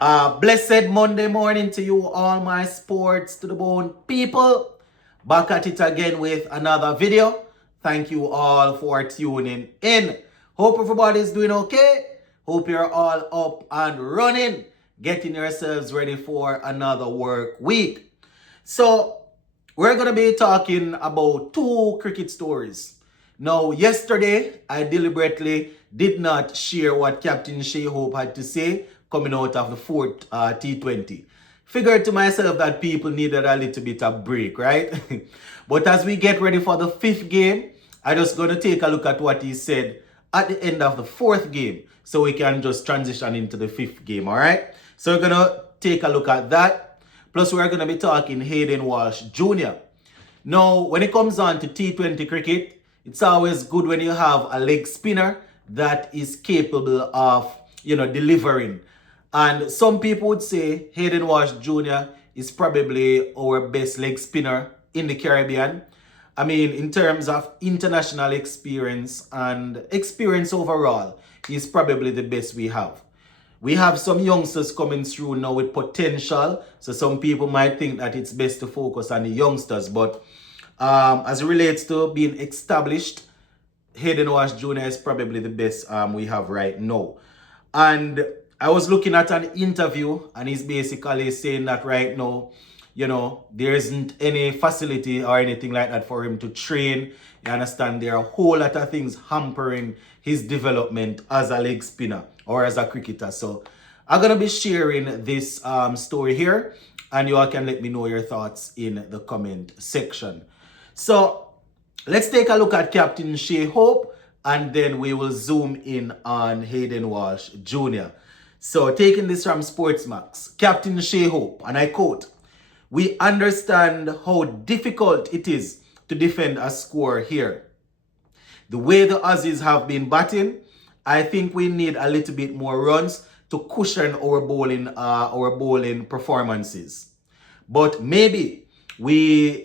Blessed Monday morning to you, all my sports to the bone people. Back at it again with another video. Thank you all for tuning in. Hope everybody's doing okay. Hope you're all up and running, getting yourselves ready for another work week. So, we're going to be talking about two cricket stories. Now, yesterday, I deliberately did not share what Captain Shea Hope had to say coming out of the fourth T20. Figured to myself that people needed a little bit of break, right? But as we get ready for the fifth game, I'm just going to take a look at what he said at the end of the fourth game so we can just transition into the fifth game, all right? So we're going to take a look at that. Plus, we're going to be talking Hayden Walsh Jr. Now, when it comes on to T20 cricket, it's always good when you have a leg spinner that is capable of, delivering. And some people would say Hayden Wash Jr. is probably our best leg spinner in the Caribbean. I mean, in terms of international experience and experience overall, he's probably the best we have. We have some youngsters coming through now with potential. So some people might think that it's best to focus on the youngsters. But as it relates to being established, Hayden Wash Jr. is probably the best we have right now. And I was looking at an interview and he's basically saying that right now, there isn't any facility or anything like that for him to train. You understand? There are a whole lot of things hampering his development as a leg spinner or as a cricketer. So I'm going to be sharing this story here and you all can let me know your thoughts in the comment section. So let's take a look at Captain Shea Hope and then we will zoom in on Hayden Walsh Jr. So taking this from Sportsmax, Captain Shea Hope, and I quote, "We understand how difficult it is to defend a score here. The way the Aussies have been batting, I think we need a little bit more runs to cushion our bowling performances. But maybe we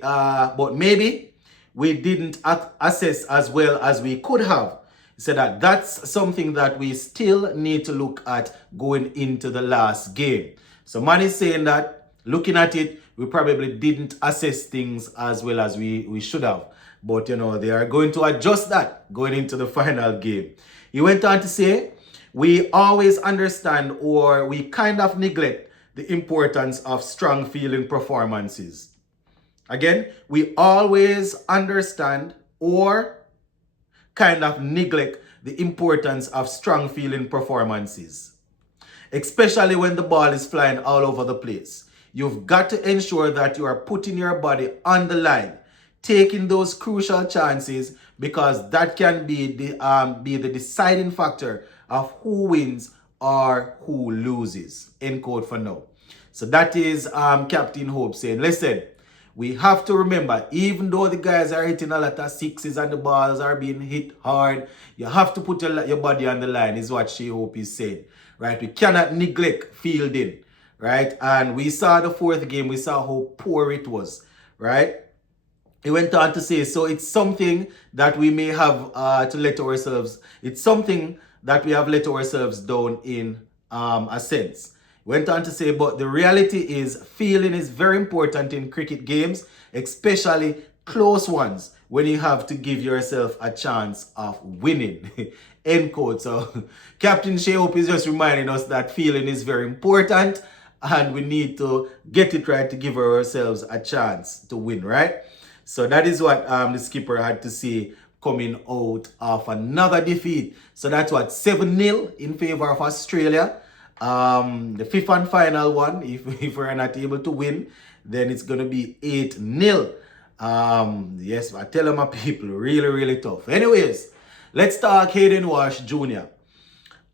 didn't assess as well as we could have." He said that that's something that we still need to look at going into the last game. So man is saying that looking at it, we probably didn't assess things as well as we should have. But they are going to adjust that going into the final game. He went on to say, "We always understand or we kind of neglect the importance of strong feeling performances." Again, we always understand or kind of neglect the importance of strong feeling performances, especially when the ball is flying all over the place. You've got to ensure that you are putting your body on the line, taking those crucial chances because that can be the deciding factor of who wins or who loses. End quote for now. So that is Captain Hope saying, listen, we have to remember, even though the guys are hitting a lot of sixes and the balls are being hit hard, you have to put your body on the line, is what Shea Hope is saying. Right? We cannot neglect fielding. Right? And we saw the fourth game, we saw how poor it was. Right? He went on to say, so it's something that we may have to let ourselves, it's something that we have let ourselves down in a sense. Went on to say, but the reality is feeling is very important in cricket games, especially close ones when you have to give yourself a chance of winning. End quote. So Captain Shea Hope is just reminding us that feeling is very important and we need to get it right to give ourselves a chance to win, right? So that is what the skipper had to say coming out of another defeat. So that's what, 7-0 in favor of Australia. The fifth and final one, if we're not able to win, then it's going to be 8-0. Yes, I tell my people, really, really tough. Anyways, let's talk Hayden Wash Jr.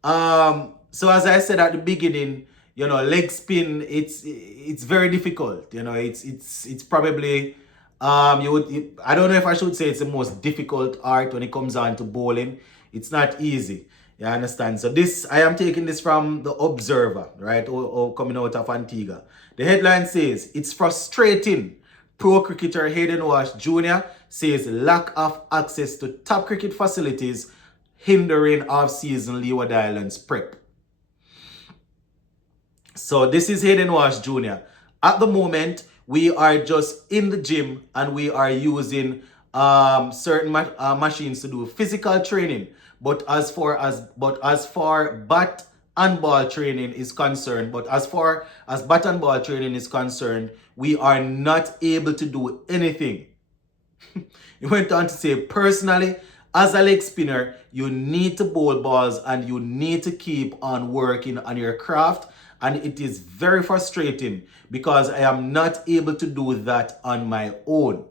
So as I said at the beginning, leg spin, it's very difficult. It's probably, I don't know if I should say it's the most difficult art when it comes on to bowling. It's not easy. You understand? So this, I am taking this from the Observer, right? Or coming out of Antigua. The headline says, "It's frustrating. Pro cricketer Hayden Wash Jr. says lack of access to top cricket facilities hindering off-season Leeward Islands prep." So this is Hayden Wash Jr. At the moment, we are just in the gym and we are using certain machines to do physical training. But as far bat and ball training is concerned, but as far as bat and ball training is concerned, we are not able to do anything. He went on to say, personally, as a leg spinner, you need to bowl balls and you need to keep on working on your craft. And it is very frustrating because I am not able to do that on my own.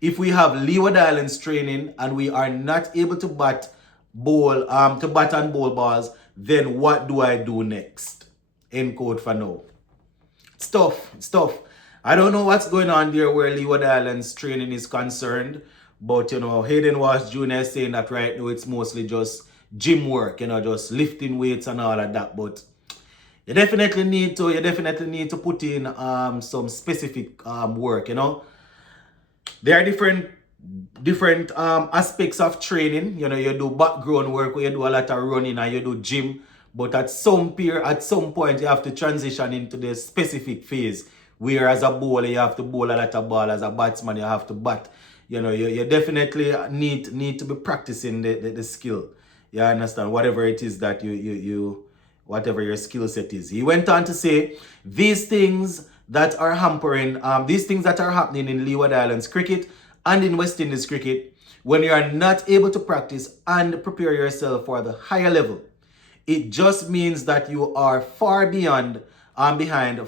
If we have leeward islands training and we are not able to bat and bowl balls, then what do I do next? End quote for now. It's tough. I don't know what's going on there where Leeward Islands training is concerned, but Hayden Wash Jr. is saying that right now it's mostly just gym work, just lifting weights and all of that. But you definitely need to put in some specific work. There are different aspects of training. You do background work where you do a lot of running and you do gym. But at some point, you have to transition into the specific phase. Where as a bowler, you have to bowl a lot of ball. As a batsman, you have to bat. You definitely need to be practicing the skill. You understand? Whatever it is that whatever your skill set is. He went on to say, these things that are happening in Leeward Islands cricket and in West Indies cricket, when you are not able to practice and prepare yourself for the higher level, it just means that you are far behind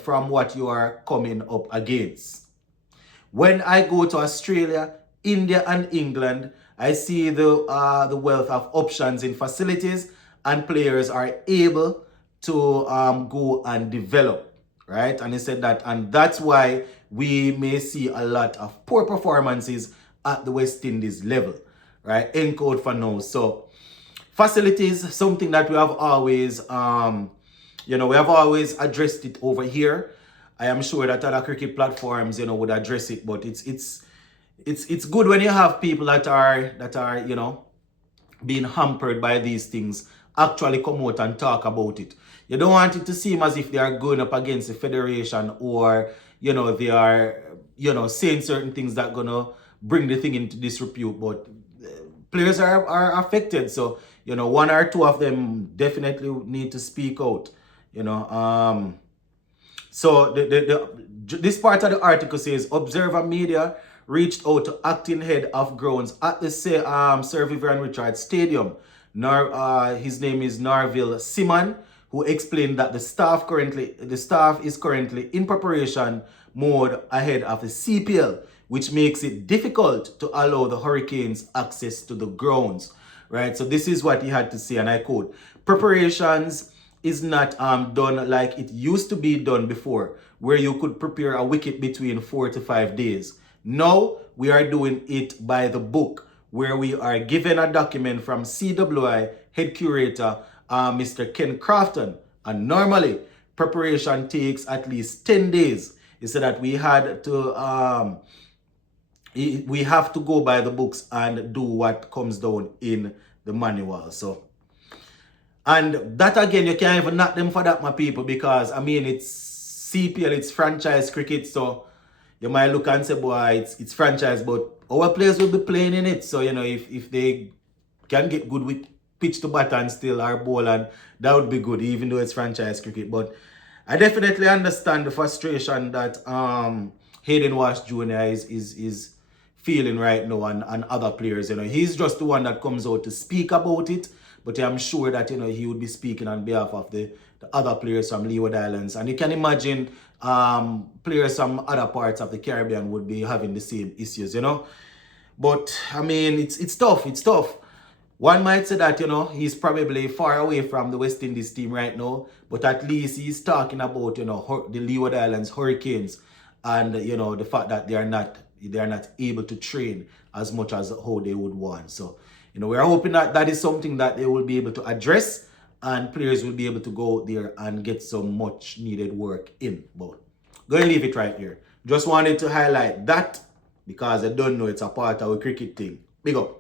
from what you are coming up against. When I go to Australia, India, and England, I see the wealth of options in facilities, and players are able to go and develop, right? And he said that, and that's why we may see a lot of poor performances at the West Indies level, right? End quote for now. So facilities, something that we have always, addressed it over here. I am sure that other cricket platforms, would address it, but it's good when you have people that are being hampered by these things actually come out and talk about it. You don't want it to seem as if they are going up against the federation or they are saying certain things that gonna bring the thing into disrepute, but players are affected. So one or two of them definitely need to speak out. So this part of the article says Observer Media reached out to acting head of grounds at the Sir Vivian Richards Stadium. His name is Narville Simon, who explained that the staff is currently in preparation mode ahead of the CPL, which makes it difficult to allow the Hurricanes access to the grounds. Right? So this is what he had to say, and I quote, preparations is not done like it used to be done before, where you could prepare a wicket between 4 to 5 days. Now we are doing it by the book, where we are given a document from CWI head curator, Mr. Ken Crafton, and normally preparation takes at least 10 days. He said that we have to go by the books and do what comes down in the manual. So, and that again, you can't even knock them for that, my people, because it's CPL, it's franchise cricket. So you might look and say, boy, it's franchise, but our players will be playing in it. So if they can get good with pitch to bat and still our bowl, and that would be good, even though it's franchise cricket. But I definitely understand the frustration that Hayden Wash Jr. is feeling right now, and other players. He's just the one that comes out to speak about it, but I'm sure that he would be speaking on behalf of the other players from Leeward Islands, and you can imagine players from other parts of the Caribbean would be having the same issues. But it's tough. One might say that he's probably far away from the West Indies team right now, but at least he's talking about the Leeward Islands Hurricanes, and the fact that they are not able to train as much as how they would want. So we are hoping that that is something that they will be able to address, and players will be able to go there and get some much needed work in. But go and leave it right here. Just wanted to highlight that because I don't know it's a part of a cricket thing. Big up.